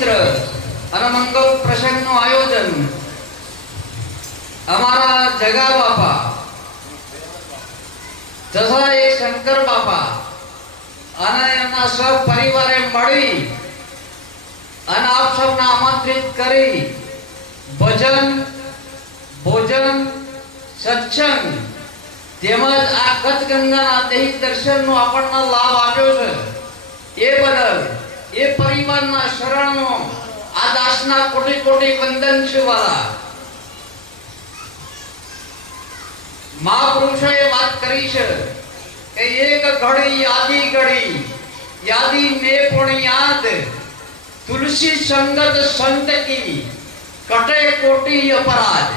પવિત્ર અને મંગલ પ્રસંગનું આયોજન અમારા જગા બાપા તથા એક શંકર બાપા અને એમના સૌ પરિવારે મળી અને આપ સૌને આમંત્રિત કરી ભજન ભોજન સત્સંગ તેમજ આ કચ્છ ગંગાના દૈહિક દર્શનનો આપણને લાભ આપ્યો છે એ બદલ એ પરિવારના શરણનો આ દાસના કોટી કોટી વંદન છે વાલા. મહાપુરુષોએ વાત કરી છે કે એક ઘડી યાદી મેં પણ યાદ તુલસી સંગત સંત કી કટે કોટી અપરાધ.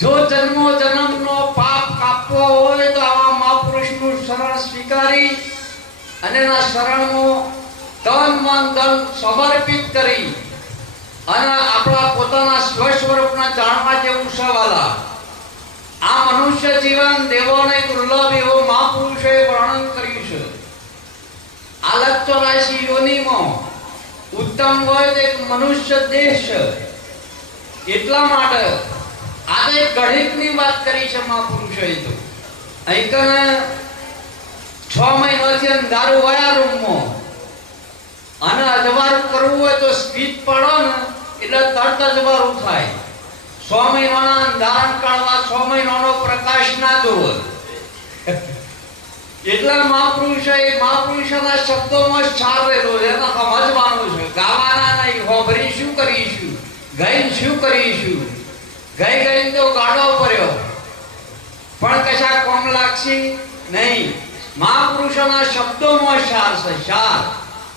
જો જન્મો જન્મનો પાપ કાપવો હોય તો આવા મહાપુરુષનું શરણ સ્વીકારી અને એના શરણમાં તન મન ધન સમર્પિત કરી અને આપણા પોતાના સ્વસ્વરૂપને જાણવા જેવું છે વાલા. આ મનુષ્ય જીવન દેવોને દુર્લભ એવો મહાપુરુષોએ વર્ણન કર્યું છે. આ 84 યોનિમાં ઉત્તમ હોય તો એક મનુષ્ય દેહ છે. એટલા માટે આજે ઘડીકની વાત કરી છે મહાપુરુષોએ. તો અહીં કને 6 મહિનાથી અંધારું વયા રૂમમાં અને અજવાળું કરવું હોય તો સ્પીચ પડો ને એટલે તરત અજવાળું થાય. 6 મહિનાના અંધારા કાળવા 6 મહિનાનો પ્રકાશ ના જોવે. એટલા મહાપુરુષોના શબ્દોમાં સાર રહેલો છે. એને સમજવાનું છે. ગાવાના નહીં, હોભરી શું કરીશું, ગઈ શું કરીશું, ગઈ તો ગાડો પડ્યો પણ કશા કોમ લાગશે નહીં. મહાપુરુષોના શબ્દોમાં સાર છે, સાર.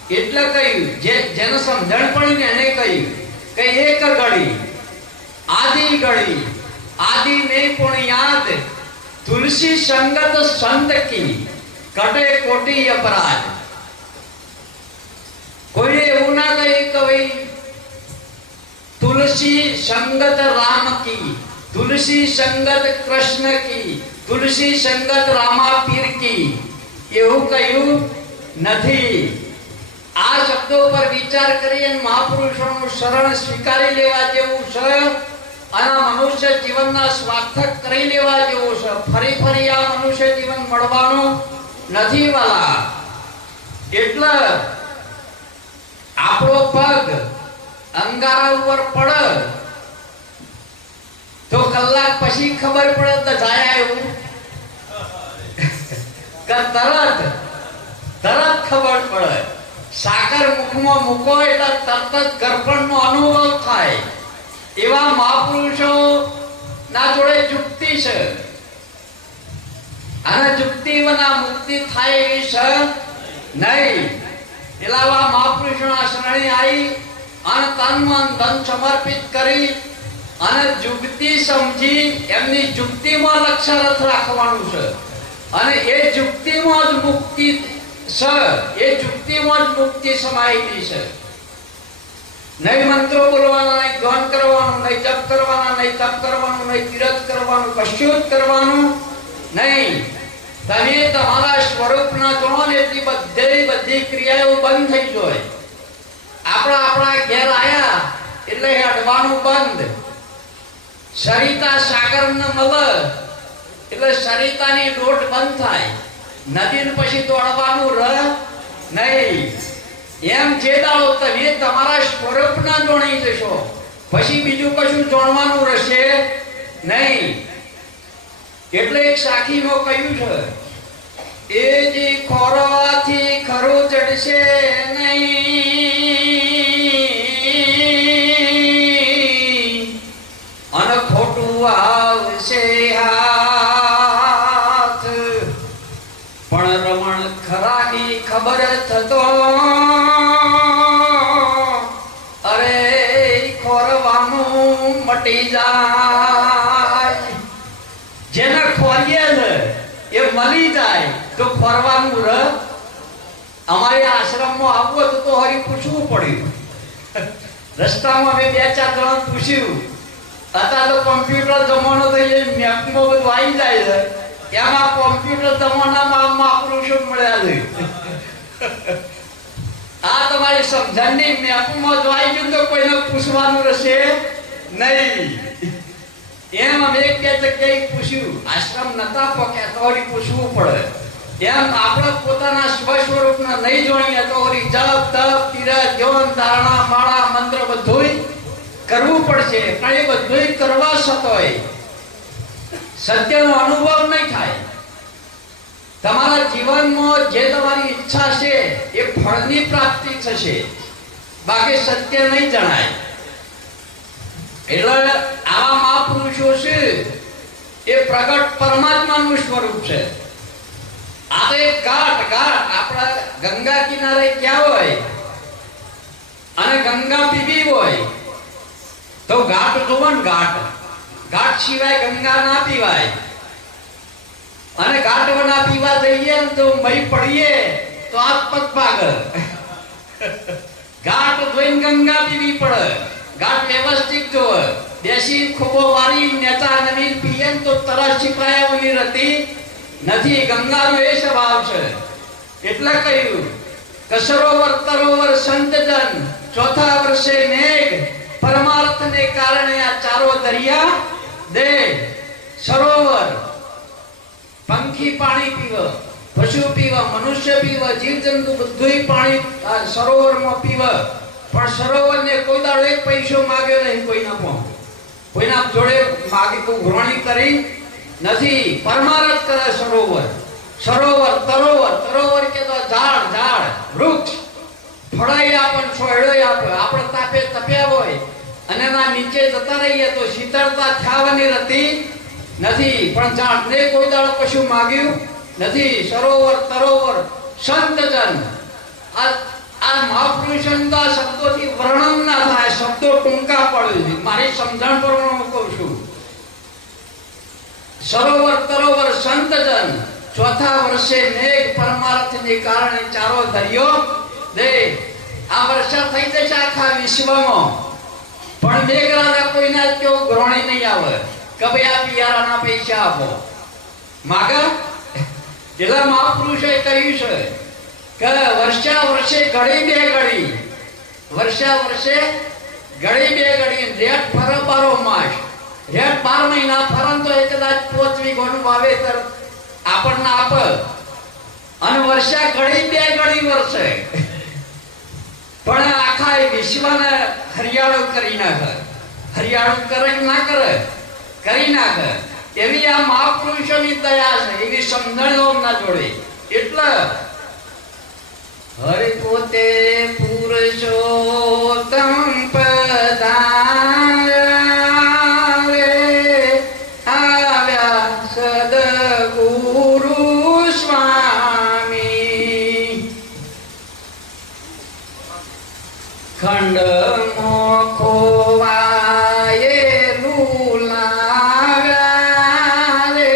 એટલે કહ્યું જેને સમજણ પડી ને એને કહ્યું કે એક ઘડી આદિ મેં પણ યાદ તુલસી સંગત સંત કી કટે કોટી અપરાધ. કોઈ એવું ના કહે કે ભાઈ તુલસી સંગત રામ કી, તુલસી સંગત કૃષ્ણ કી, તુલસી સંગત રામા પીર કી, એવું કહ્યું નથી. આ શબ્દો પર વિચાર કરી અને મહાપુરુષોનું શરણ સ્વીકારી લેવા જેવું છે અને મનુષ્ય જીવનના સ્વાર્થક કરી લેવા જેવું છે. ફરી આ મનુષ્ય જીવન મળવાનું નથી વાલા. એટલે આપણો પગ અંગારા ઉપર પડે તો કલાક પછી ખબર પડે તો જાય એવું કે તરત ખબર પડે. સાકર મુખમાં મૂકો એટલે તરત જ ગરપણનો અનુભવ થાય. એવા મહાપુરુષો ના જોડે યુક્તિ છે અને યુક્તિ વિના મુક્તિ થાય એવી છે નહીં. એવા મહાપુરુષોના શરણે આવી અને તન મન ધન સમર્પિત કરી અને યુક્તિ સમજી એમની યુક્તિમાં લક્ષ્ય રાખવાનું છે અને એ યુક્તિમાં જ મુક્તિ છે. એ યુક્તિમાં જ મુક્તિ સમાયેલી છે. નહીં મંત્રો બોલવાના, નહીં ધ્યાન કરવાનું, નહીં જપ કરવાના, નહીં તપ કરવાનું, નહીં તીરથ કરવાનું, કશું જ કરવાનું નહીં. તમે તમારા સ્વરૂપના જાણો ને એટલી બધી ક્રિયાઓ બંધ થઈ જાય. આપણા ઘેર આયા એટલે અડવાનું બંધ. સરિતા સાગર ને મળે એટલે સરિતાની દોટ બંધ થાય. નદી પછી દોડવાનું રહ નહીં. એમ જે દાડો તમે તમારા સ્વરૂપના જોણી જશો પછી બીજું કશું જોણવાનું રહેશે નહીં. એટલે એક સાખીમાં કહ્યું છે એ જે ખોરવાથી ખરું ચડશે નહીં અને ખોટું આવશે હાથ. પણ રમણ ખરાની ખબર થતો અરે ખોરવાનું મટી જાય. જેને ખોરીએ છે એ મળી જાય તો ખોરવાનું રહ. અમારે આશ્રમમાં આવવું હતું તો હરી પૂછવું પડ્યું. રસ્તામાં મેં 2-4 જણ પૂછ્યું. અત્યારે તો કોમ્પ્યુટર જમાનો થઈ જાય, મેપમાં બધું આવી જાય છે. એમાં કોમ્પ્યુટર જમાનામાં મહાપુરુષો મળ્યા છે આ તમારી સમજણની મેપમાં જોઈ ગયું તો કોઈને પૂછવાનું રહેશે નહીં. એમ અમે એક બે જગ્યાએ પૂછ્યું, આશ્રમ નતા પહોંચ્યા તો વળી પૂછવું પડે. એમ આપણે પોતાના સ્વસ્વરૂપને નહીં જોણીએ તો વળી જપ તપ તીરથ ધ્યાન ધારણા માળા મંત્ર બધુંય કરવું પડશે. પણ એ બધુંય કરવા છતાંય સત્યનો અનુભવ નહીં થાય. તમારા જીવનમાં જે તમારી ઈચ્છા છે એ ફળની પ્રાપ્તિ થશે, બાકી સત્ય નહીં જણાય. એટલે આવા મહાપુરુષો છે એ પ્રગટ પરમાત્માનું સ્વરૂપ છે. આ તો એક ઘાટ આપણા ગંગા કિનારે ક્યાં હોય અને ગંગા પીવી હોય તો ઘાટ જોવો ને, ઘાટ સિવાય ગંગા ના પીવાય. અને ઘાટ ના પીવા જઈએ ને તો મહી પડીએ તો આત્મત ભાગે. ઘાટ જોઈને ગંગા પીવી પડે. ઘાટ વ્યવસ્થિત જોવે, બેસી ખોબો વારી નેતા નવીન પીએ તો તરસ છીપાયાની રહેતી નથી. ગંગાનો એ સ્વભાવ છે. એટલે કહ્યું કે સરોવર તરોવર સંતજન, ચોથા વર્ષે મેઘ, પરમાર્થને કારણે આ ચારો દરિયા દે. સરોવર પંખી પાણી પીવે, પશુ પીવે, મનુષ્ય પીવે, જીવજંતુ બધુંય પાણી સરોવરમાં પીવે. પણ સરોવરને કોઈ દાડો એક પૈસો માંગ્યો નહીં કોઈના જોડે માગી ઉઘરાણી કરી નથી. પરમાર્થ કરે સરોવર. તરોવર કે તો ઝાડ વૃક્ષ ફળાઈ આપે, છોડ્યો આપે. આપણે તાપે તપ્યા હોય અને એના નીચે જતા રહીએ તો શીતળતા થવાની રહેતી નથી. પણ ઝાડને કોઈ દાડો કશું માગ્યું નથી. સરોવર તરોવર સંતજન, આ મહાપુરુષના શબ્દોથી વર્ણન ના થાય. શબ્દો ટૂંકા પડે. મારી સમજણ પ્રમાણે હું કહું છું. સરોવર તરોવર સંતજન, ચોથા વર્ષે મેઘ, પરમાર્થને કારણે ચારો દરિયો દે. આ વર્ષા થઈ જશે આખા વિશ્વમાં, પણ મેઘરાજા કોઈના કેવું ગ્રહણી નહીં આવે કે ભાઈ આ પિયારાના પૈસા આપો માગા. જેટલા મહાપુરુષોએ કહ્યું છે કે વર્ષા વર્ષે ઘડી બે ઘડી, રેટ ફરે 12 માસ, રેટ 12 મહિના ફરન તો એ કદાચ 5 વીઘાનું વાવેતર આપણને આપે. અને વર્ષા ઘડી બે ઘડી વર્ષે પણ આખા વિશ્વને હરિયાળું કરી નાખે. હરિયાળું કરે ના કરે, કરી નાખે. એવી આ મહાપુરુષોની દયા છે. એવી સમજણો ના જોડે. એટલે હરિ પોતે પુરુષોત્તમ પધારે, આવ્યા સદગુરુ સ્વામી. ખંડ મોખો વાયેલું લાવ્યા રે,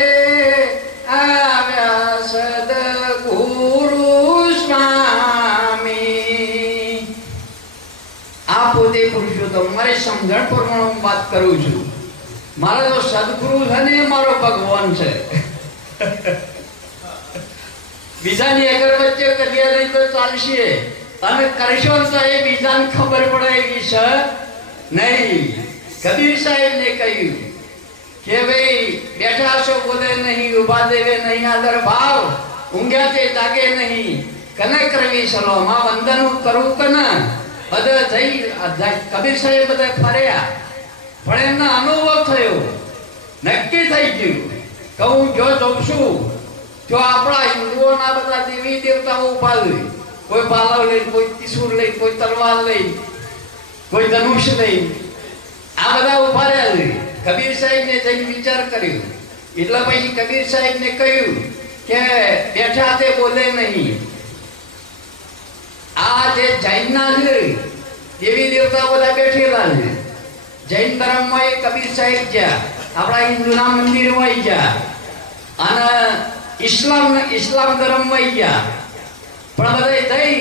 આવ્યા સદગુરુ સ્વામી. આ પોતે પુરુષોત્તમ. મારી સમજણ પ્રમાણે હું વાત કરું છું. મારો તો સદગુરુ છે ને મારો ભગવાન છે. બીજાની અગર વચ્ચે કર્યા નહીં તો ચાલશે, અને કરશો તો એ બીજાને ખબર પડે એવી છે નહીં. કબીર સાહેબને કહ્યું કે ભાઈ બેઠા છો બોલે નહીં, ઉભા દેવે નહીં આદર ભાવ, ઊંઘ્યા તે જાગે નહીં, કને કરવી સલાહ માં વંદન કરવું કને. બધા જઈ કબીર સાહેબ બધા ફર્યા, પણ એમને અનુભવ થયો, નક્કી થઈ ગયું કે હું જો જોઉં છું તો આપણા હિન્દુઓના બધા દેવી દેવતાઓ ઉભા હોય. કોઈ પાલવ લઈ, કોઈ ત્રિશૂળ લઈ, કોઈ તલવાર લઈ, કોઈ ધનુષ લઈ, આ બધા ઉભા રહ્યા. કબીર સાહેબને જઈને વિચાર કર્યો. એટલે પછી કબીર સાહેબને કહ્યું કે બેઠા તે બોલે નહીં. આ જે જૈનના છે દેવી દેવતા બધા બેઠેલા છે. જૈન ધર્મમાં એ કબીર સાહેબ ગયા, આપણા હિન્દુના મંદિરમાં ગયા, અને ઇસ્લામ ધર્મમાં ગયા. પણ બધા થઈ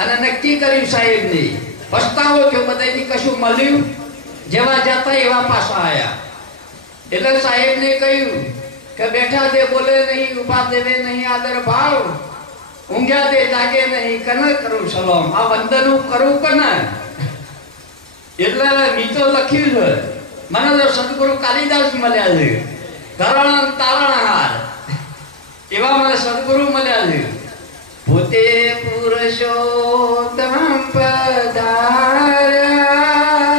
અને નક્કી કર્યું સાહેબને. પસ્તાવો થયો, બધાથી કશું મળ્યું, જેવા જતા એવા પાછા આવ્યા. એટલે સાહેબને કહ્યું કે બેઠા દે બોલે નહીં, ઉભા દેવે નહીં આદર ભાવ, ઊંઘ્યા તે જાગે નહીં કને કરું સલામ, આ વંદનું કરું કને. એટલે નીચો લખ્યું છે. મને તો સદગુરુ કાલિદાસ મળ્યા છે, ધરણ તારણહાર એવા મને સદગુરુ મળ્યા છે. પોતે પુરુષોત્તમ પધાર્યા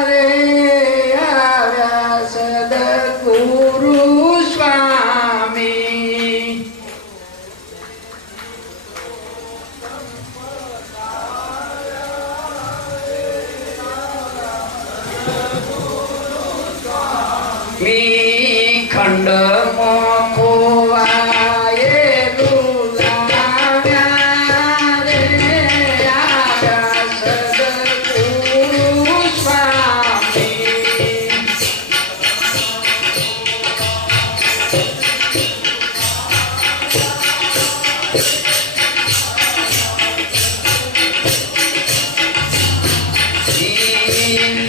રે, આવ્યા સદગુરુ સ્વામી. મી ખંડમાં ખોવાયેલું લાવ્યા રે, આવ્યા સદગુરુ સ્વામી.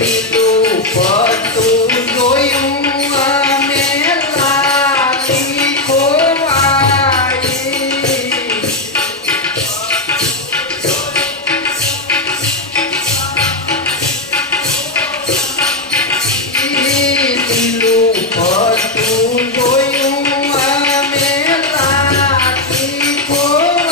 લીલું પતું જોયું અમે લાલી ખોવાઈ. લીલું પતું જોયું અમે લાલી ખોવાઈ.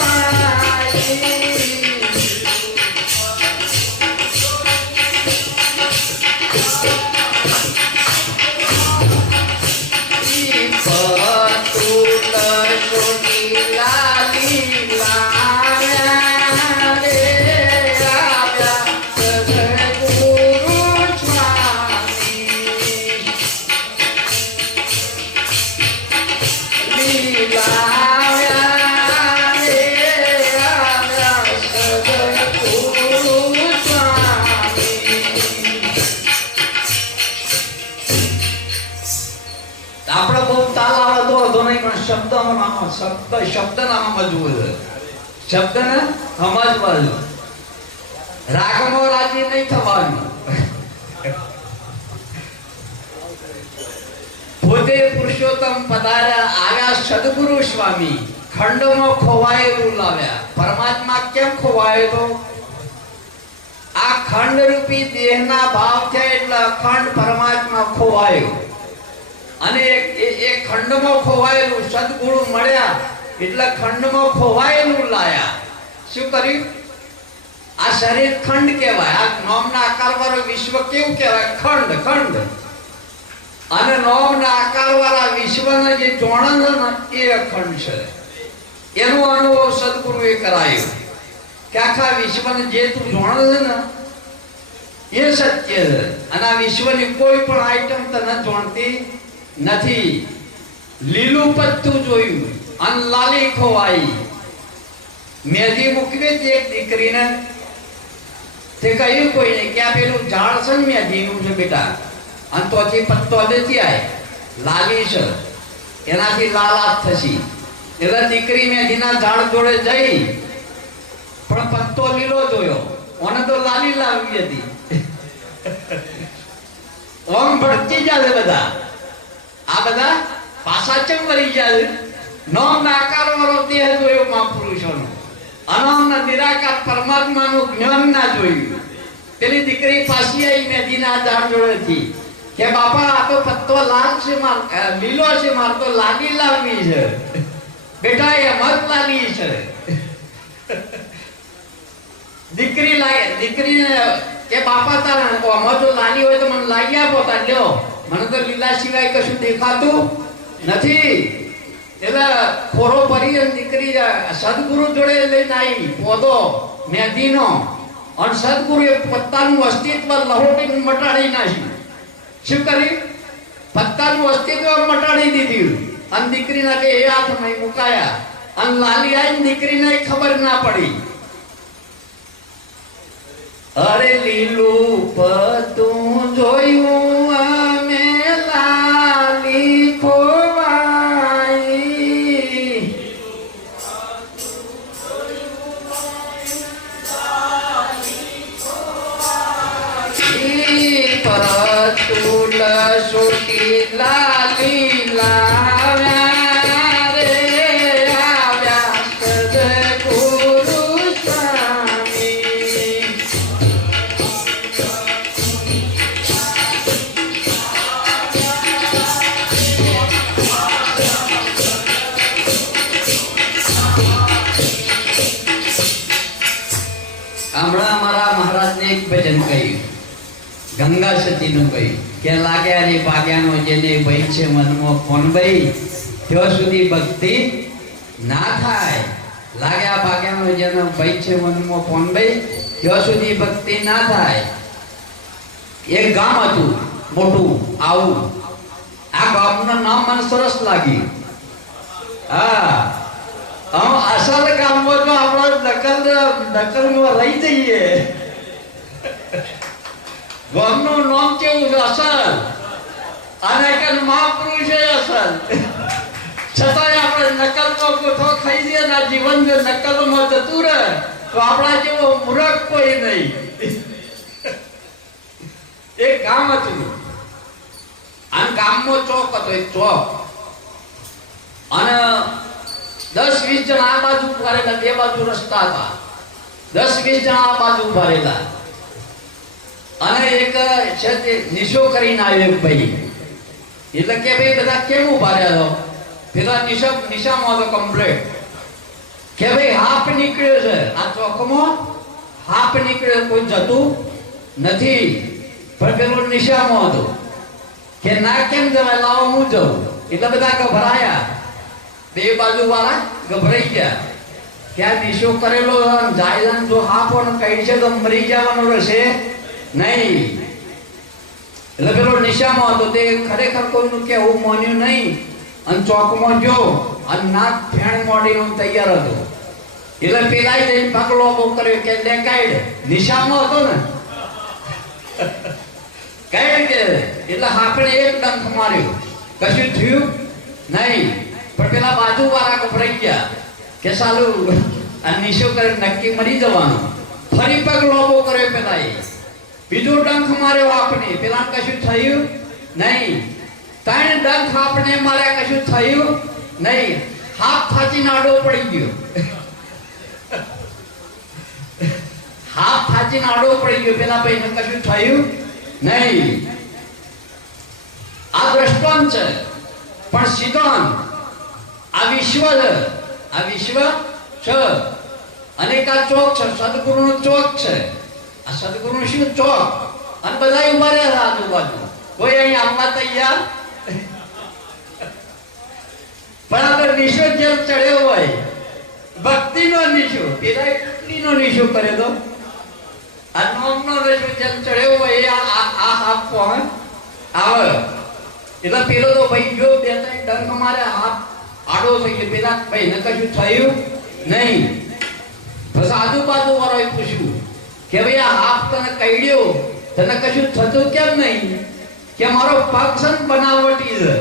આપણે બહુ તાલ આવે તો વાંધો નહીં, પણ શબ્દના સમજવું છે. શબ્દને સમજવાનું, રાગમાં રાજી નહીં થવાનું. પોતે પુરુષોત્તમ પધાર્યા, આવ્યા સદગુરુ સ્વામી. ખંડમાં ખોવાયેલું લાવ્યા. પરમાત્મા કેમ ખોવાયો તો? આ ખંડ રૂપી દેહના ભાવ થયા એટલે અખંડ પરમાત્મા ખોવાયો. અને એ ખંડમાં ખોવાયેલું સદગુરુ મળ્યા એટલે ખંડમાં ખોવાયેલું લાયા. શું કર્યું? આ શરીર ખંડ કહેવાય. આ નોમના આકારવાળો વિશ્વ કેવું કહેવાય? ખંડ. ખંડ અને નોમના આકારવાળા વિશ્વને જે જોડણ છે ને એ અખંડ છે. એનો અનુભવ સદગુરુએ કરાયો કે આખા વિશ્વને જે તું જોડણ છે ને એ સત્ય છે, અને આ વિશ્વની કોઈ પણ આઈટમ તને જોડતી નથી. લીલું પત્તું જોયું અને લાલી ખોવાઈ. મેદી મૂકવી હતી એક દીકરીને, તે કહ્યું કોઈને કે આ પેલું ઝાડ છે ને મેદીનું છે બેટા, અને તોથી પત્તો લેતી આય, લાલી છે, એનાથી લાલાત થશી. એટલે દીકરી મેદીના ઝાડ જોડે જઈ, પણ પત્તો લીલો જોયો, ઓને તો લાલી લાવી હતી. ઓમ ભડકી જાય બધા. આ બધા પાછા ચમ વળી જાય. નોમના આકારવાળો દેહ જોયો મહાપુરુષોનો, અનોમના નિરાકાર પરમાત્માનું જ્ઞાન ના જોયું. પેલી દીકરી પાછી આવી મેદીના ઝાડ જોડેથી કે બાપા આ તો પત્તો લાલ છે, લીલો છે, મારે તો લાલી લાવવી છે. બેટા એ મત લાલી છે. દીકરીને કે બાપા તારા આમાં જો લાલી હોય તો મને લાવી આપો. તાર લ્યો, મને તો લીલા સિવાય કશું દેખાતું નથી. એટલે ખોરો ભરી દીકરી સદગુરુ જોડે લઈને આવી પોદો મેદીનો, અને સદગુરુએ પત્તાનું અસ્તિત્વ લહોટીને મટાડી નાખ્યું. શું કર્યું? પત્તાનું અસ્તિત્વ મટાડી દીધું, અને દીકરીના બે હાથમાં મુકાયા, અને લાલી આવીને દીકરીને ખબર ના પડી. અરે લીલું પતું જોયું અમે લાલી ખોવાઈ. પરતુલ સુટી લાલી લાવ્યા રે, આવ્યા સદગુરુ ભજન કહ્યું, ગંગા સતીનું કહ્યું કે લાગ્યા રે ભાગ્યાનો જેને ભય છે મનમાં કોણ ભય, ત્યાં સુધી ભક્તિ ના થાય. લાગ્યા ભાગ્યાનો જેનો ભય છે મનમાં કોણ ભય, ત્યાં સુધી ભક્તિ ના થાય. એક ગામ હતું મોટું આવું. આ ગામનું નામ મને સરસ લાગ્યું. હા, અસલ ગામમાં તો આપણે નકલમાં રહી જઈએ. ગામનું નામ કેવું છે? અસલ. અને કે મહાપુરુષ છે અસલ. છતાંય આપણે નકલમાં ગોઠો ખાઈ દઈએ ને જીવન જો નકલમાં જતું રહે તો આપણા જેવો મૂર્ખ કોઈ નહીં. એક ગામ હતું. આ ગામમાં ચોક હતો, એક ચોક. અને 10-20 જણા આ બાજુ ઉભા રહેલા, બે બાજુ રસ્તા હતા. 10-20 જણા આ બાજુ ઉભા રહેલા. અને એક છે તે નિશો કરીને આવ્યો એક ભાઈ. એટલે કે ભાઈ બધા કેમ ઉભા રહ્યા છો? પેલા નિશામાં તો કમ્પ્લેટ કે ભાઈ હાફ નીકળ્યો છે આ ચોકમાં, હાફ નીકળ્યો, કોઈ જતું નથી. પણ પેલો નિશામાં હતો કે ના કેમ જવાય, લાવો હું જાઉં. એટલે બધા ગભરાયા. બે બાજુ વાળા ગભરાઈ ગયા કે આ નિશો કરેલો જાય જો હાફ કઈ છે તો મરી જવાનો રહેશે નહીં. એટલે પેલો નિશામાં હતો તે ખરેખર કોઈનું કેવું માન્યું નહીં. અને ચોકમાં જો અને નાક ફેણ મોડીનો તૈયાર હતો. એટલે પેલા જઈને પગલો બહુ કર્યો કે લે કાઢ. નિશામાં હતો ને કાઢ કે. એટલે આપણે એક ડંખ માર્યો, કશું થયું નહીં. પણ પેલા બાજુ વાળા ગભરાઈ ગયા કે સાલું આ નિશો કરે નક્કી મરી જવાનું. ફરી પગલો બહુ કર્યો પેલા એ, બીજો ડંખ માર્યો આપણે, પેલા કશું થયું નહીં. 3 ડંખ આપણે માર્યા, કશું થયું નહીં. હાથ થાચીને આડો પડી ગયો. હાથ થાચીને આડો પડી ગયો. પેલા ભાઈને કશું થયું નહીં. આ દ્રષ્ટાંત છે. પણ સિદ્ધાંત આ વિશ્વ છે, આ વિશ્વ છે. અનેક આ ચોક છે, સદગુરુનો ચોક છે. આ સદગુરુનું શું ચોક? અને બધા ઉભા રહ્યા આજુબાજુ. કોઈ અહીં આવવા તૈયાર. પણ અગર નિશો જેમ ચડ્યો હોય, ભક્તિનો નિશો, પેલા એટલીનો નિશો કરે તો આ નોમનો નિશો જેમ ચડ્યો હોય એ આ હાથ આવે. એટલે પેલો તો ભાઈ જો 2-3 ડંખ મારે હાથ આડો થઈ ગયો. પેલા ભાઈ ને કશું થયું નહીં. બસ આજુબાજુ વાળાએ પૂછ્યું કે ભાઈ આ હાથ તને કઈડ્યો, તને કશું થતું કેમ નહીં? કે મારો પગ છે બનાવટી છે.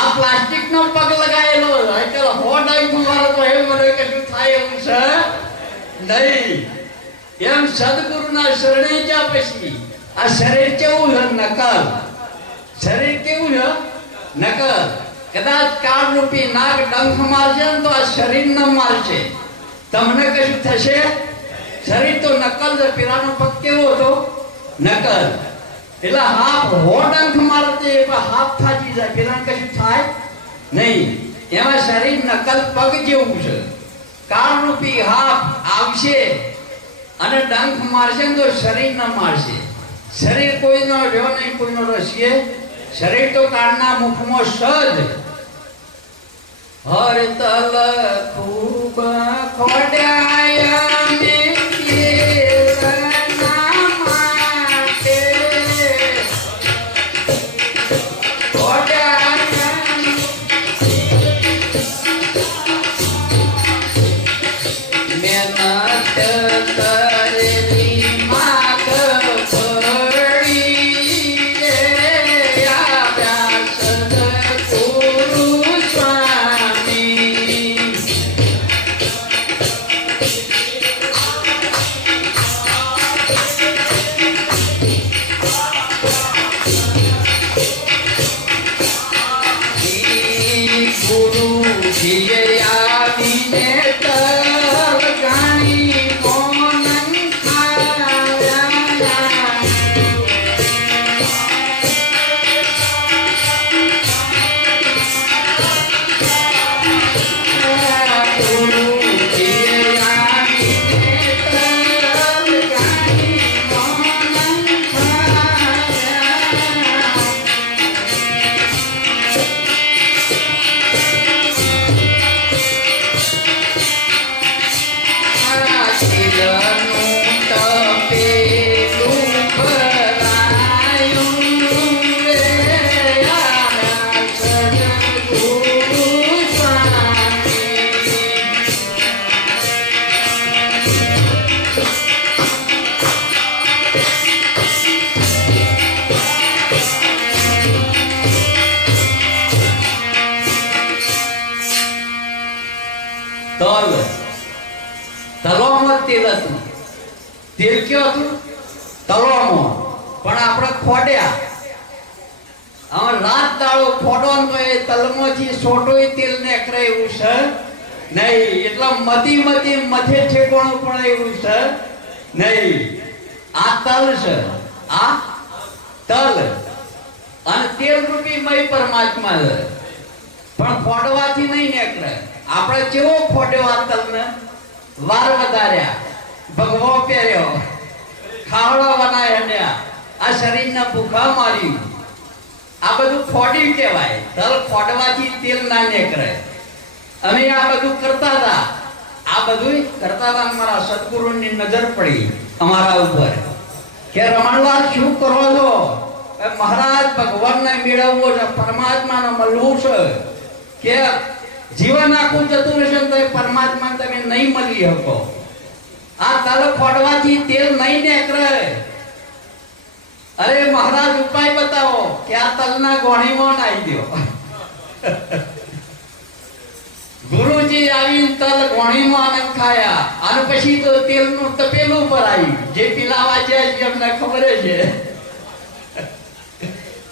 આ પ્લાસ્ટિક નો પગ લગાયેલો એટલે હોડાઈ મારો તો એમ મને કશું થાય એવું છે નહીં. એમ સદગુરુના શરણે જા પછી આ શરીર કેવું છે? નકલ. શરીર કેવું છે? નકલ. કદાચ કાળ રૂપી નાગ ડંખ મારશે ને તો આ શરીર ન મારશે, તમને કશું થશે? શરીર તો નકલ છે. પેલાનો પગ કેવો હતો? નકલ. એટલે હાફ ડંખ મારતે હાફ થાચી જાય, પેલા કશું થાય નહીં. એમાં શરીર નકલ પગ જેવું છે. કાળ રૂપી હાફ આવશે અને ડંખ મારશે તો શરીર ન મારશે. શરીર કોઈનો રહ્યો નહીં, કોઈનો રસીએ. શરીર તો કાળના મુખમાં સજ હર તલ ખૂબ ખોડાયા ને તેલ કયો હતું? તળવામાં. પણ આપણે ખોડ્યા. આમાં રાત દાડો ખોડવાનું તો એ તલમાંથી સોટોય તેલ નીકળે એવું છે નહીં. એટલા મધી મથે ઠેકવાનું પણ એવું છે નહીં. આ તલ છે. આ તલ અને તેલ રૂપી મય પરમાત્મા છે. પણ ખોડવાથી નહીં નીકળે. આપણે કેવો ખોડ્યો આ તલને? વાર વધાર્યા, ભગવો પહેર્યો, ખાવડા બનાવ્યા, આ શરીરના ભૂખા માર્યું. આ બધું ખોડ્યું કહેવાય. તલ ખોડવાથી તેલ ના નીકળે. અમે આ બધું કરતા હતા. આ બધું કરતા હતા. અમારા સદગુરુની નજર પડી અમારા ઉપર કે રમણલાલ શું કરો છો? મહારાજ ભગવાનને મેળવવો છે, પરમાત્માને મળવું છે. કે જીવન આખું જતું રહેશે તો પરમાત્માને તમે નહીં મળી શકો. આ તલ ખોડવાથી તેલ નહીં નીકળે. અરે મહારાજ ઉપાય બતાવો કે આ તલના ગોણીમાં નાખી દો. ગુરુજી આવી તલ ગોણીમાં આનંદ ખાયા અને પછી તો તેલનું તપેલું પર આવ્યું. જે પીલાવા છે એમને ખબર છે.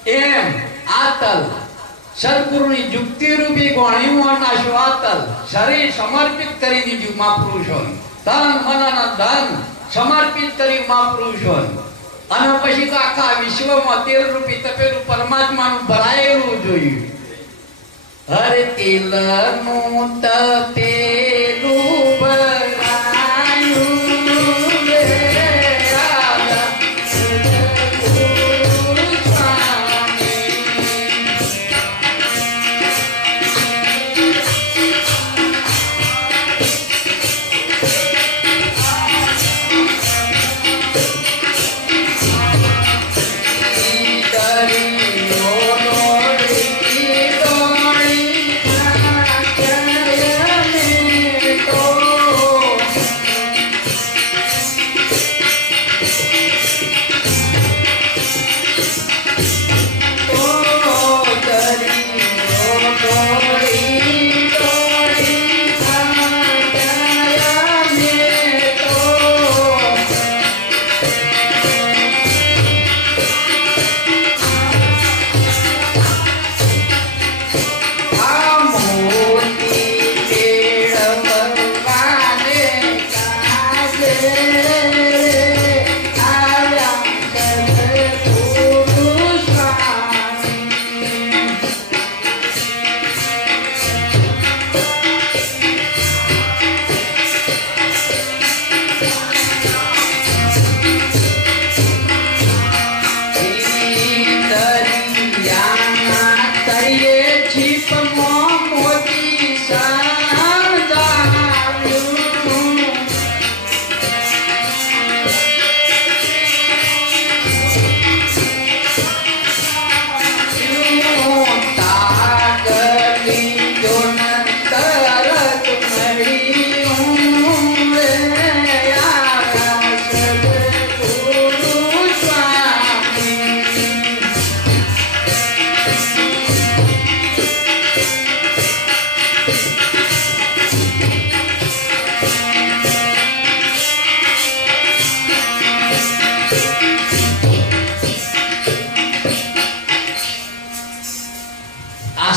એમ આ તલ સદગુરુની યુક્તિ રૂપી ગોણીમાં નાખ્યો. આ તલ શરીર સમર્પિત કરી દીધું મહાપુરુષોને. તન મન અને ધન સમર્પિત કરી મહાપુરુષોને. અને પછી તો આખા વિશ્વમાં તેલ રૂપી તપેલું પરમાત્માનું ભરાયેલું જોયું. હરે તેલનું તપેલું ભરાયું રે આલા સદગુરુ સ્વામી.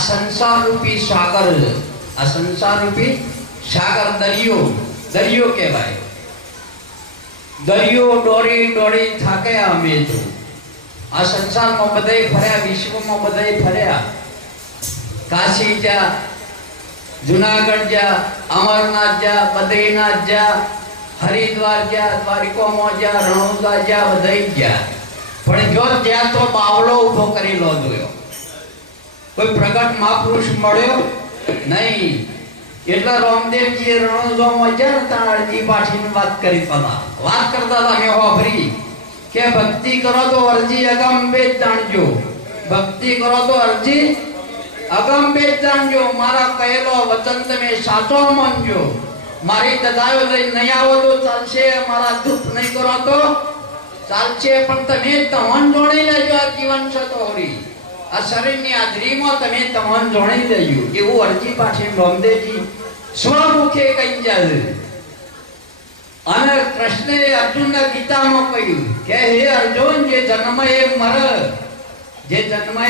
સંસાર રૂપી સાગર છે. આ સંસાર રૂપી સાગર દરિયો દરિયો કહેવાય. દરિયો દોડી દોડી થાક્યા અમે તો. આ સંસારમાં બધાય ફર્યા, વિશ્વમાં બધાય ફર્યા. કાશી જા, જુનાગઢ જા, અમરનાથ જા, બદ્રીનાથ જા, હરિદ્વાર જા, દ્વારિકામાં જા, રણોદા જા, બધાય જા. પણ જો ત્યાં તો બાવળો ઉભો કરેલો જોયો. કોઈ પ્રગટ મહાપુરુષ મળ્યો નહીં. એટલા રામદેવજી રણોદોમાં ગયા ને ત્યાં અરજી પાઠીની વાત કરી હતા. વાત કરતા હતા મેં હોભરી કે ભક્તિ કરો તો અરજી અગમ વેદ જાણજો. ભક્તિ કરો તો અરજી અગમ વેદ જાણજો. મારા કહેલો વચન તમે સાચો માનજો. મારી દદાયો લઈ નહીં આવો તો ચાલશે, મારા દુઃખ નહીં કરો તો ચાલશે, પણ તમે તમન જોડી લેજો. આ જીવન છે તો હોરી આ શરીરની હાજરીમાં તમે તમન જોડી લેજો. એવું અરજી પાછી રામદેવજી સ્વમુખે કહી જાય. અને કૃષ્ણે અર્જુનને ગીતામાં કહ્યું કે હે અર્જુન, જે જન્મ એ મર, જે જન્મ એ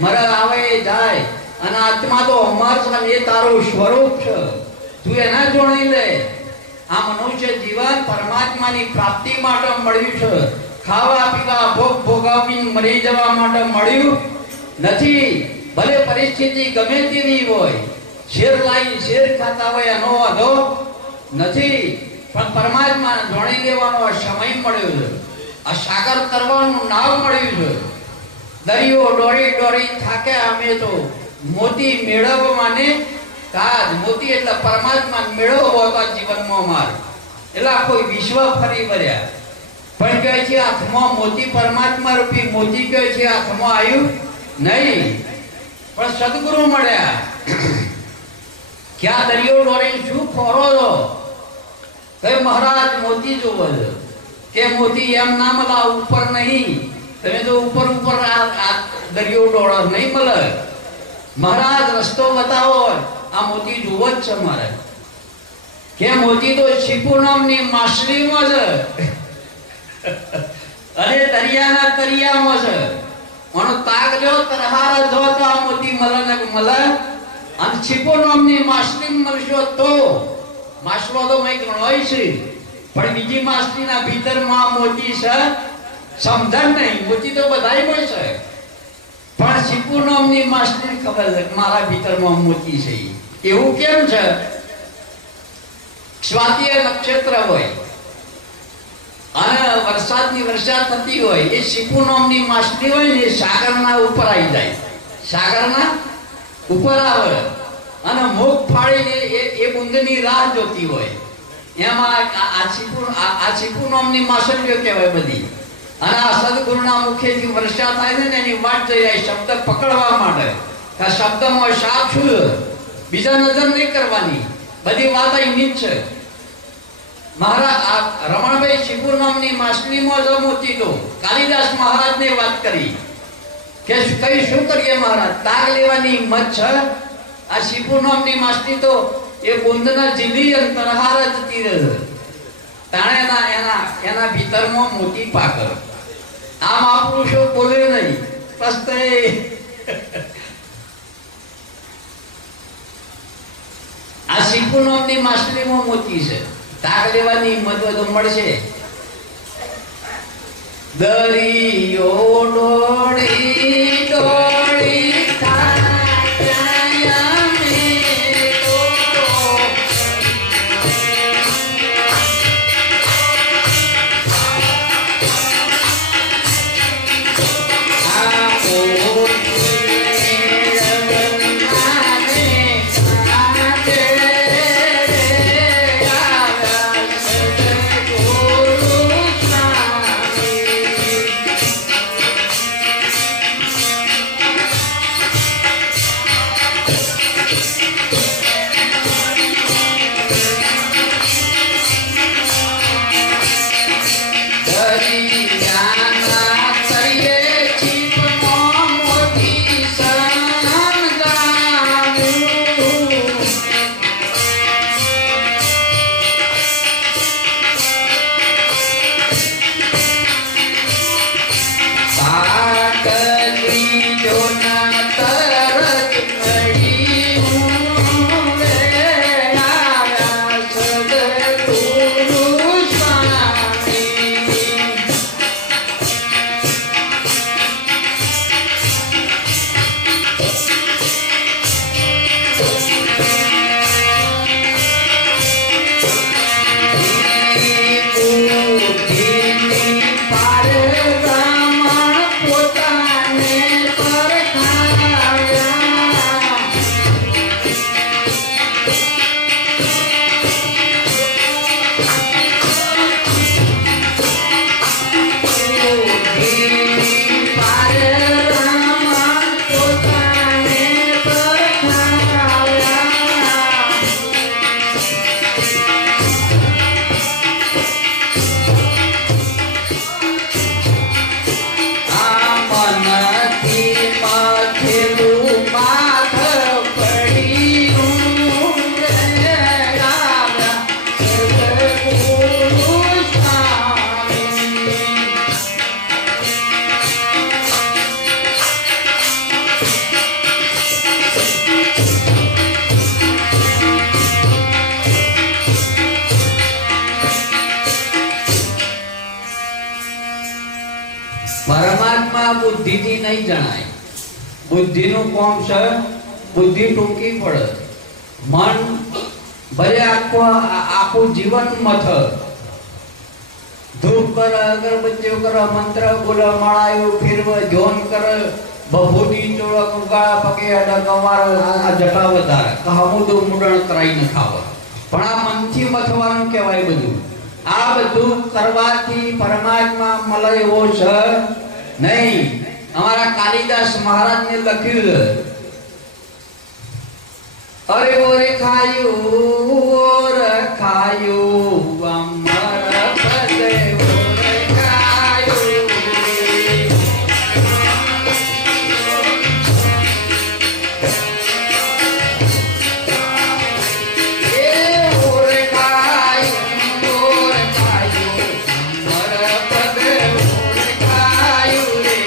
મર આવે એ જાય, અને આત્મા તો અમર છે, એ તારું સ્વરૂપ છે, તું એના જોડી લે. આ મનુષ્ય જીવન પરમાત્માની પ્રાપ્તિ માટે મળ્યું છે, ખાવા પીવા ભોગ ભોગવી મરી જવા માટે મળ્યું નથી. ભલે પરિસ્થિતિ ગમે તેવી હોય, શેર લાવી શેર ખાતા હોય એનો વાંધો નથી, પણ પરમાત્માને જોડી લેવાનો સમય મળ્યો છે, આ સાગર કરવાનું નાવ મળ્યું છે. દરિયો દોડી દોડી થાકે અમે તો મોતી મેળવવાને કાજ. મોતી એટલે પરમાત્મા મેળવવો હતો જીવનમાં માર, એટલે કોઈ વિશ્વ ફરી વર્યા, પણ કહે છે હાથમાં મોતી પરમાત્મા રૂપી મોતી કહે છે હાથમાં આવ્યું નહીં. પણ સદગુરુ મળ્યા. ક્યાં દરિયો દોડીને શું ખોરો છો? કે મહારાજ મોતી જોવો છો, કે મોતી એમ ના મળે ઉપર નહીં, તમે તો ઉપર ઉપર આ દરિયો દોડો નહીં મળે. મહારાજ રસ્તો બતાવો, આ મોતી જોવો જ છે મારે. કે મોતી તો શીપુ નામની માછલીમાં છે અને દરિયાના દરિયામાં છે. અને તાગ જો તરહાર જો તો આ મોતી મળે ને મળે. અને શીપુ નામની માછલી મળશો તો માછલો તો મેં ગણવાય છે, પણ બીજી માછલીના ભીતરમાં મોતી છે સમજણ નહીં. મોતી તો બધાયમાં છે, પણ શીપુ નામની માછલી ખબર છે મારા ભીતરમાં મોતી છે. એવું કેમ છે? સ્વાતિય નક્ષત્ર હોય અને વરસાદની વર્ષા થતી હોય, એ શીપુ નામની માછલી હોય ને, સાગરના ઉપર આવી જાય, સાગરના ઉપર આવે અને મુખ ફાડીને એ બુંદની રાહ જોતી હોય. એમાં આ શીપુ નામની માછલીઓ કહેવાય બધી. અને આ સદગુરુના મુખેથી વર્ષા થાય છે ને, એની વાટ જઈ જાય શબ્દ પકડવા માટે. આ શબ્દમાં સાપ છું, બીજા નજર નહીં કરવાની, બધી વાત અહીં છે. મહારાજ આ રમણભાઈ શીપુ નામની માછલીમાં જ મોતી તો કાલિદાસ મહારાજને વાત કરી કે કઈ શું કરીએ મહારાજ, તાગ લેવાની હિંમત છે? આ શીપુ નામની માછલી તો એ બુંદના જીલી અંતરહાર જ તીરે છે, તાણે એના ભીતરમાં મોતી પાક. આ મહાપુરુષો બોલે નહીં, પસ્તે આ શીપુ નામની માછલીમાં મોતી છે. તાગ લેવાની હિંમત વધુ મળશે. દરિયો દોડી દોડી પાર બ્રાહ્મણ પોતાને પરખા પરમાત્મા બુદ્ધિથી નહીં જણાય. બુદ્ધિનું કોમ છે, બુદ્ધિ ટૂંકી પડે. મન ભલે આખું જીવન મથ ધૂપ કર, અગરબત્તીઓ કર, મંત્ર બોલ, માળાયું ફેરવ, ધ્યાન કર, બભૂતી ચોળક ઉગાડા પગે અડકવાર જટા વધારે કહમુદું મુડણ કરાઈને ખાવ. પણ આ મનથી મથવાનું કહેવાય બધું. આ બધું કરવાથી પરમાત્મા મળે એવો છે નહીં. અમારા કાલિદાસ મહારાજને લખ્યું, અરે ઓરે ખાયું અમર પદે ઓરે ખાયું. એ ઓરે ખાયું અમર પદે ઓરે ખાયું રે.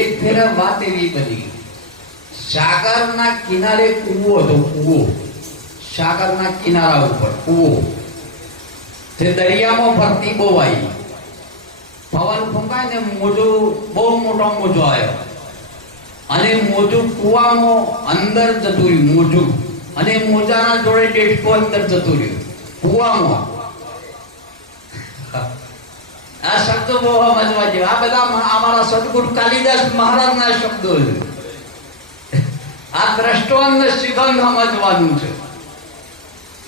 એક ફેરા વાત એવી બની, સાગરના કિનારે કૂવો હતો. કૂવો સાગરના કિનારા ઉપર કૂવો. તે દરિયામાં ભરતી બહુ આવી. પવન ફૂંકાય ને મોજો, બહુ મોટો મોજો આવ્યો અને મોજું કૂવામાં અંદર જતું રહ્યું. મોજું અને મોજાના જોડે ડેટકો અંદર જતું રહ્યું કૂવામાં. આ શબ્દો બહુ સમજવા જેવા. આ બધા અમારા સદગુરુ કાલિદાસ મહારાજના શબ્દો છે. આ દ્રષ્ટાંત સિદ્ધાંત સમજવાનું છે.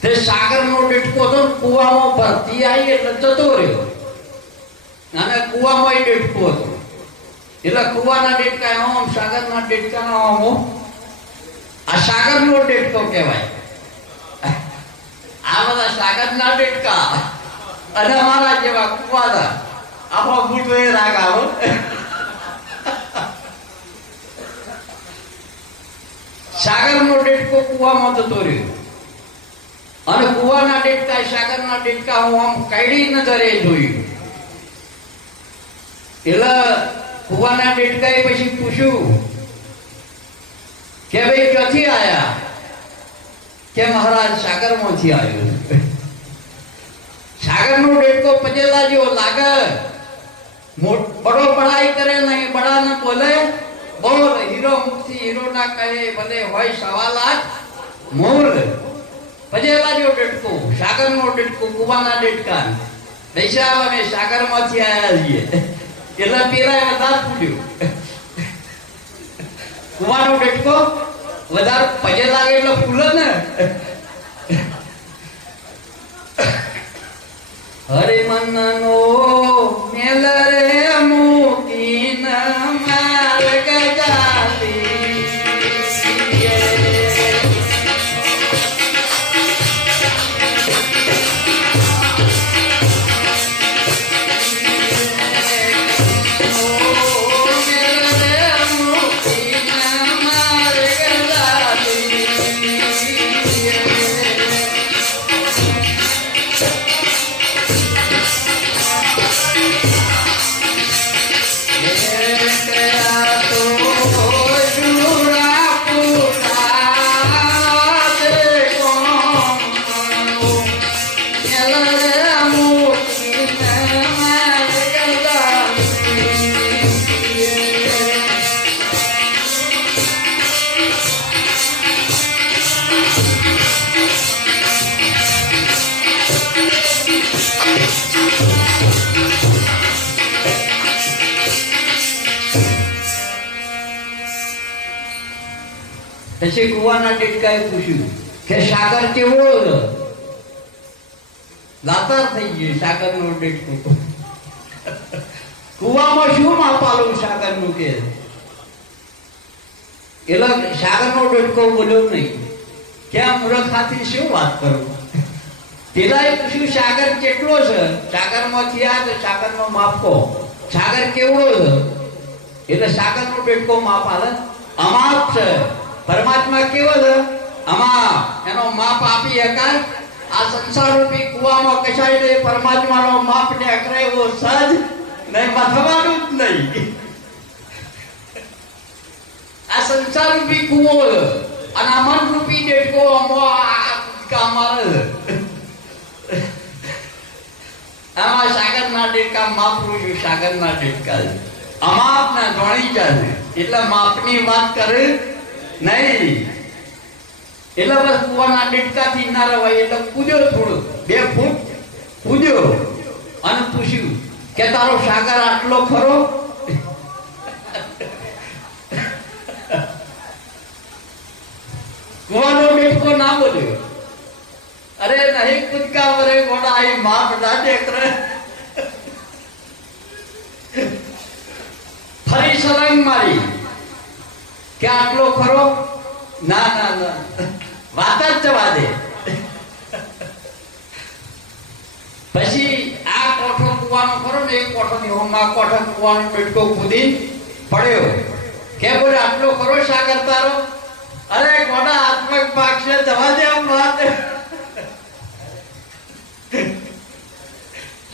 તે સાગરનો ડેટકો તો કૂવામાં ભરતી આવી એટલે જતો રહ્યો અને કૂવામાં ડેટકો હતો એટલે કૂવાના ડેટકા આમ, સાગરના ડેટકાનો આમ. આ સાગરનો ડેટકો કહેવાય. આ બધા સાગરના ડેટકા અને અમારા જેવા કુવાના આખો બુટો એ રાગ આવો. સાગરનો ડેટકો કુવામાં જતો રહ્યો અને કુવાના ડેટકા સાગરના ડેટકા હું આમ કાઢી નજરે જોયું. એટલે કુવાના ડેટકાએ પછી પૂછ્યું કે ભાઈ ક્યાંથી આયા? કે મહારાજ સાગરમાંથી આવ્યો. સાગરનો ડેટકો પજેલા જેવો લાગે, બડો બડાઈ કરે નહીં, બડા ને બોલે બોલ. હીરો મુક્તિ હીરો ના કહે, ભલે હોય 1.25 લાખ મોલ. પજેલા જેવો ડેટકો, સાગરનો ડેટકો, કુવાના ડેટકા. પૈસા અમે સાગરમાંથી આવ્યા છીએ. એટલે પેલા વધારે પૂછ્યું, કુવાનો ડેટકો વધારે પજે લાગે એટલે ફૂલે ને. હરે મનનો મેલ રે મૂકીન માર્ગ ચાલી. પછી કુવાના દેડકાએ પૂછ્યું કે સાગર કેવો દાતાર થઈ ગયું સાગરનો દેડકો કુવામાં શું માપાલું સાગરનું કે એટલે સાગરનો દેડકો બોલ્યો નહીં ક્યાં મૂર્ખાથી શું વાત કરું પેલાએ પૂછ્યું સાગર કેટલો છે સાગરમાંથી આ તો સાગરનો માપ કહો સાગર કેવડો છે એટલે સાગરનો દેડકો માપ આલે અમાપ છે પરમાત્મા કેવો છે અમાપ એનો માપ આપી શકાય આ સંસાર રૂપી કુવામાં કશાય નહીં પરમાત્માનો માપ ને અકરે એવો સજ નહીં મથવાનું જ નહીં આ સંસાર રૂપી કુવો અને આ મન રૂપી દેડકો અમારે આમાં સાગરના દેડકા માપરું છું સાગરના દેડકા અમાપ ના ગણી જાય એટલે માપની વાત કરે નહીં એટલે બસ કુવાના દેડકાથી ના રવાય એટલે કૂદ્યો થોડો 2 ફૂટ કૂદ્યો અને પૂછ્યું કે તારો સાગર આટલો ખરો કુવાનો દેડકો ના બોલ્યો અરે નહીં કૂદકા વરે મોટા આઈ માપ ના દેખરે ફરી સલંગ મારી કે આટલો ખરો ના ના ના વાત જ જવા દે પછી આ કોઠો કુવાનો ખરો ને એક કોઠો ની હોમાં કોઠો કુવાનો દેડકો કૂદી પડ્યો કે બોલે આટલો ખરો સાગર તારો અરે કોડા આત્મક પાક્ષે જવા દે આમ વાત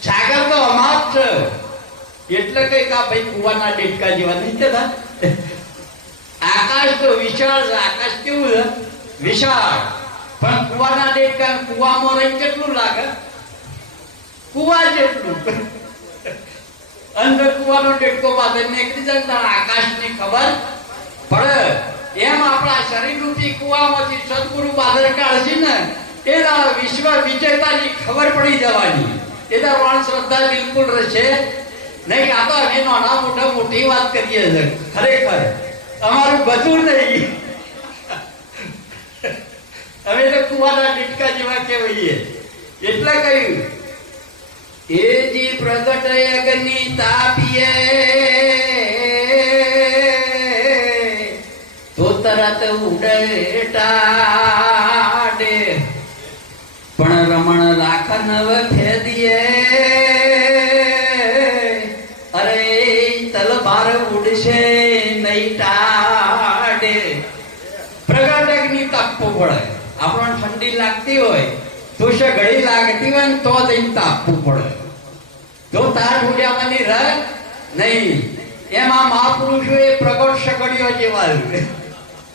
સાગર તો અમાપ છે એટલે કઈ કા ભાઈ કુવાના દેડકા જેવા નહીં થતા આકાશ તો વિશાળ છે આકાશ કેવું છે વિશાળ પણ કુવાના દેડકા કુવામાં રહી કેટલું લાગે કુવા જેટલું અંદર કુવાનો દેડકો પાસે નીકળી જાય તો આકાશની ખબર પડે એમ આપણા શરીર રૂપી કુવામાંથી સદગુરુ બહાર કાઢશે ને એના વિશ્વ વિજેતાની ખબર પડી જવાની એના વાણ શ્રદ્ધા બિલકુલ રહેશે નહીં આ તો અમે નાના મોટા મોટી વાત કરીએ છીએ ખરેખર અમારું બધું નહીં અમે તો કુવાના દેડકા જેવા કહેવાય એટલે કહ્યું એ જી પ્રગટ અગ્નિ તાપીએ તો તરત ઉડે ટાડે પણ રમણ રાખન ખેદીએ અરે તલવાર ઉડશે નહીં ટાડે પ્રગટ અગ્નિ તાપવું પડે આપણને ઠંડી લાગતી હોય તો ઘડી લાગતી હોય ને તો જઈને તાપવું પડે જો તાર ઉડ્યામાંની રહ નહીં એમાં મહાપુરુષો એ પ્રગટ સગડીઓ જેવા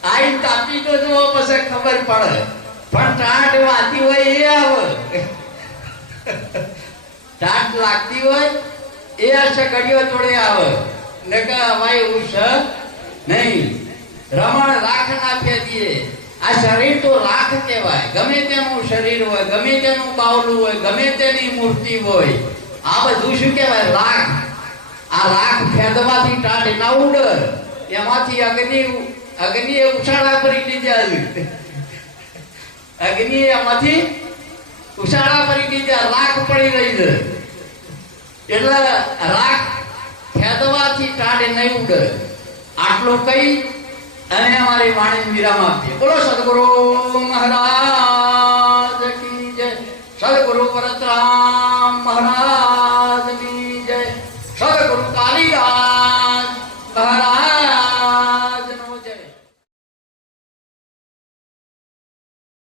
આઈ તાપી તો જો પછી ખબર પડે પણ ટાટ વાતી હોય એ આવે ટાટ લાગતી હોય એ આ સગડીઓ જોડે આવે ને કે હવાય એવું છે નહીં રમણ રાખ ના ફેદીએ આ શરીર તો રાખ કહેવાય ગમે તેનું શરીર હોય ગમે તેનું બાવલું હોય ગમે તેની મૂર્તિ હોય આ બધું શું કહેવાય રાખ આ રાખ ફેદવાથી ટાટ ના ઉડે એમાંથી અગ્નિ ઉછાળા કરી દીધા અગ્નિ એમાંથી ઉછાળા કરી દીધા રાખ પડી રહી છે એટલે રાખ ફેદવાથી ટાટ નહીં ઉડે આટલું કઈ અને અમારી વાણી વિરામ આપીએ બોલો સદગુરુ મહારાજ કી જય સદગુરુ પરતરામ